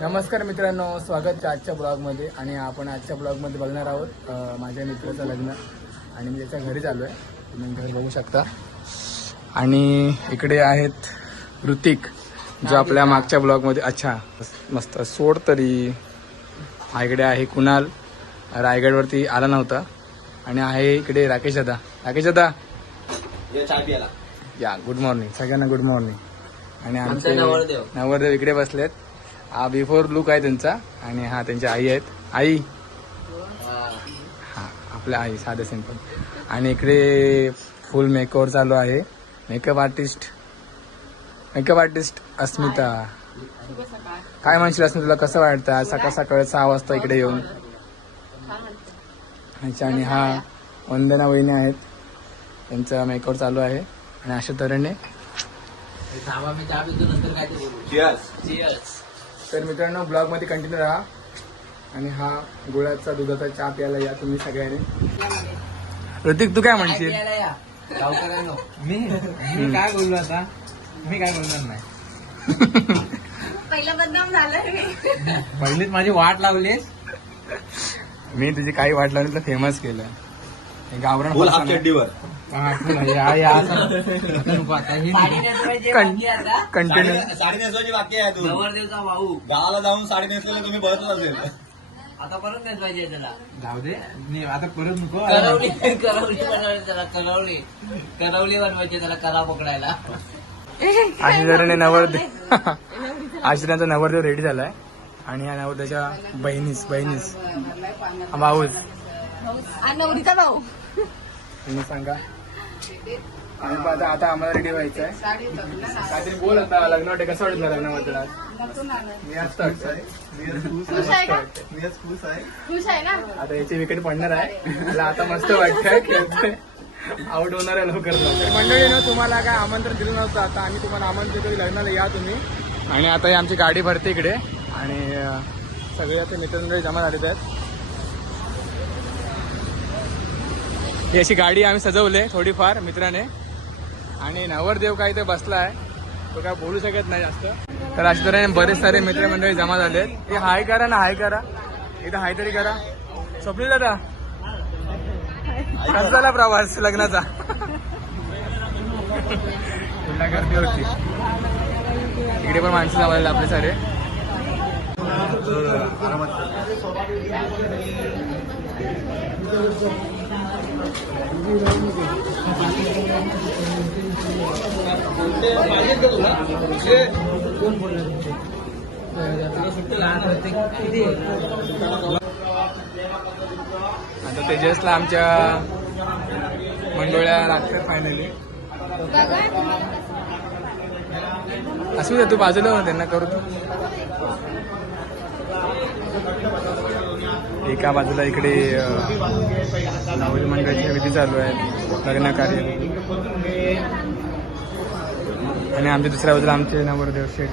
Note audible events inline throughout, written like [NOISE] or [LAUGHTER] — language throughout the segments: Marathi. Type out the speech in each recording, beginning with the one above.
नमस्कार मित्रांनो स्वागत आहे आजच्या ब्लॉगमध्ये आणि आपण आजच्या ब्लॉगमध्ये बघणार आहोत माझ्या मित्राचं लग्न आणि मी त्याच्या घरी चालू आहे तुम्ही घर बघू शकता. आणि इकडे आहेत ऋतिक जो आपल्या मागच्या ब्लॉगमध्ये अच्छा मस्त सोड तरी. हा इकडे आहे कुणाल. रायगडवरती आला नव्हता. आणि आहे इकडे राकेश दादा. राकेश दादा. या गुड मॉर्निंग सगळ्यांना गुड मॉर्निंग आणि आमचे नवरदेव. नवरदेव इकडे बसलेत. हा बिफोर लुक आहे त्यांचा आणि हा त्यांच्या आई आहेत. आई. हा आपल्या आई साधे सिंपल आणि इकडे फुल मेकओव्हर चालू आहे. Makeup artist makeup artist Asmita. काय म्हणशील अस्मिता तुला कसं वाटतं? आज सकाळ सकाळ सहा वाजता इकडे येऊन. अच्छा आणि हा वंदना वहिनी आहेत. त्यांचा मेकओव्हर चालू आहे. आणि अशा तऱ्हेने. बोलू. तर मित्रांनो ब्लॉगमध्ये कंटिन्यू राहा. आणि हा गुळाचा दुधाचा चहा प्यायला या तुम्ही सगळ्यांनी. ऋतिक तू काय म्हणशील. मी मी काय बोललो आता? मी काय बोलणार नाही. पहिला बदनाम झालं मी पहिलीच माझी वाट लावलीस मी तुझी काही वाट लावली तर फेमस केलं. हे गावरान फरसाण आहे. चड्डीवर. कंटिन्यू साडी साडी नेसवायची बाकी आहे तू नवरदेवचा भाऊ. गावाला जाऊन साडी नेसलेलं तुम्ही बघतच असेल. आता परत नेसवायची आहे त्याला. जाऊ दे. नाही आता परत नको. करवली करवली बनवायची त्याला करवली. करवली बनवायची त्याला करा पकडायला. आशिराने नवरदेव [LAUGHS] आशिराचा नवरदेव रेडी झालाय. आणि या नवरदेवच्या बहिणीस बहिणीस. हा भाऊच. नवरीचा भाऊ. तुम्ही सांगा. आणि आता आता आम्हाला रेडी व्हायचं आहे काहीतरी बोल आता लग्नासाठी कसं वाटत लग्न वाटलं मी असतो खुश आहे का? खुश आहे. खुश आहे ना? आता याची विकेट पडणार आहे. मला आता मस्त वाटतंय. खेळतोय. आउट होणार आहे लवकर लवकर. मंडळी ना तुम्हाला काय आमंत्रण दिलं नव्हतं आता. आम्ही तुम्हाला आमंत्रण देतो की लग्नाला या तुम्ही. आणि आता ही आमची गाडी भरते इकडे. आणि सगळे आता मित्रमंडळी जमा झालेत आहेत. ही अशी गाडी आम्ही सजवली थोडीफार मित्राने. आणि नवरदेव काय इथे आहे. तो काय बोलू शकत नाही जास्त. तर अशा तऱ्हेने बरेच सारे मित्रमंडळी जमा झाले हे हाय करा ना हाय करा. इथं हाय तरी करा. स्वप्नील दादा. कसा झाला प्रवास लग्नाचा. पुन्हा गर्दी होती इकडे पण माणसं जमा आपले सारे. आता तेजसला आमच्या मंडोळ्या लागतात फायनली असू दे तू बाजूला हो, त्यांना करू तू. एका बाजूला इकडे नवल मंडळाच्या विधी चालू आहेत लग्न कार्य. आणि आमच्या दुसऱ्या बाजूला आमचे नवरदेव शेठ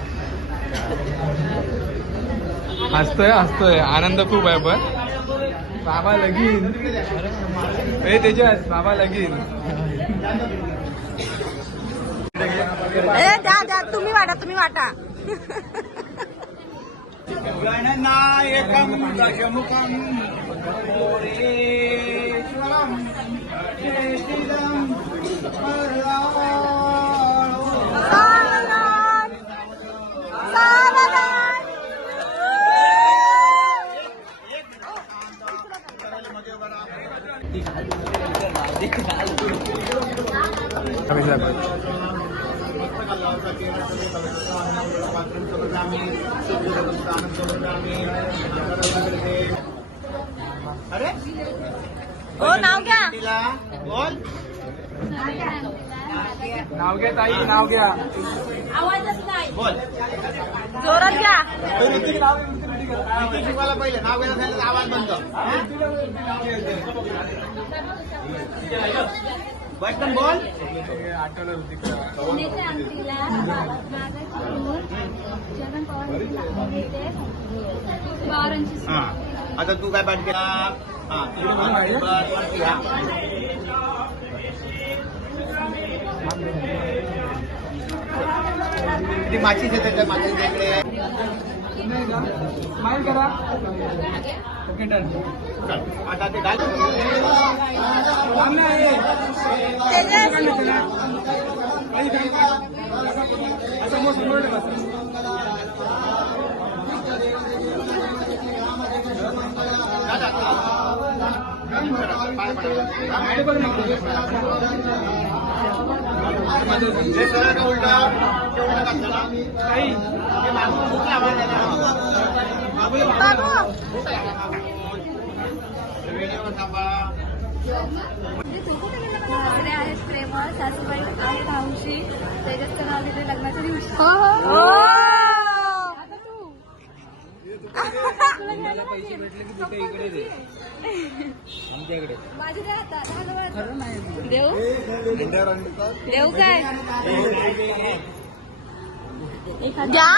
हसतोय हसतोय. आनंद खूप आहे पण. बाबा लगीन. ए तेजस बाबा लगीन. ए द्या द्या तुम्ही वाटा. [LAUGHS] तुम्ही वाटा सावधान! हो नाव घ्या. नाव घ्या ताई नाव घ्या. आवाजच नाही. जोरात घ्या. पहिले नाव घ्यायला आवाज बंद. बटन बोल आठवलं होती पुण्याच्या अंगठीला जगन पवार हा आता तू काय पाठ केला हा वरती हा. ती माचीच आहे त्याच्या माचीच्या इकडे नाही का स्माईल करा ओके डन चल, आता ते घाल थांब ना, ये. तेजस काही थांब. समोर समोर बस गाडी बघ ना. हे सरळ का उलटा केवढं घातलं ना काही. हे मागून कुठला आवाज आला? बाबू. सासरे आहेत प्रेमळ सासूबाई आहेत हौशी तेजसचं नाव घेते लग्नाच्या दिवशी आता तू तुला घ्यायला लागेल. इकडे दे आमच्याकडे माझी काय? आता दहा जवळ देऊ देऊ काय? घ्या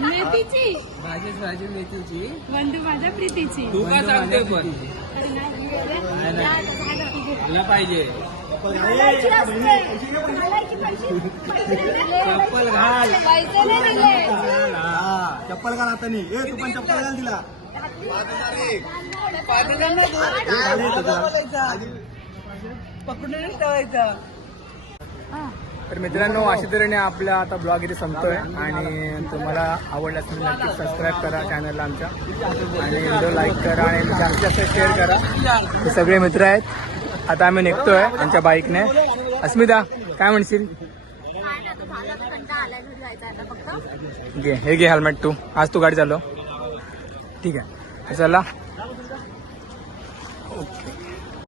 मेथीची भाजी भाजी मेथीची वंदू माझ्या प्रीतीची तू का सांगते पण तुला पाहिजे चप्पल घाल पैसे नाही दिले चप्पल घाल आता नाही? ए तू पण चप्पल घाल तिला. तर मित्रांनो अशा तऱ्हेने आपला आता ब्लॉग इथे संपतोय आणि तुम्हाला आवडला तुम्ही नक्कीच सबस्क्राईब करा चॅनलला आमच्या. आणि व्हिडिओ लाईक करा आणि जास्तीत जास्त शेअर करा. हे सगळे मित्र आहेत. आता आम्ही निघतोय आमच्या बाईकने अस्मिता काय म्हणशील? घे हे घे हेल्मेट तू. आज तू गाडी चालव. ठीक आहे. चला.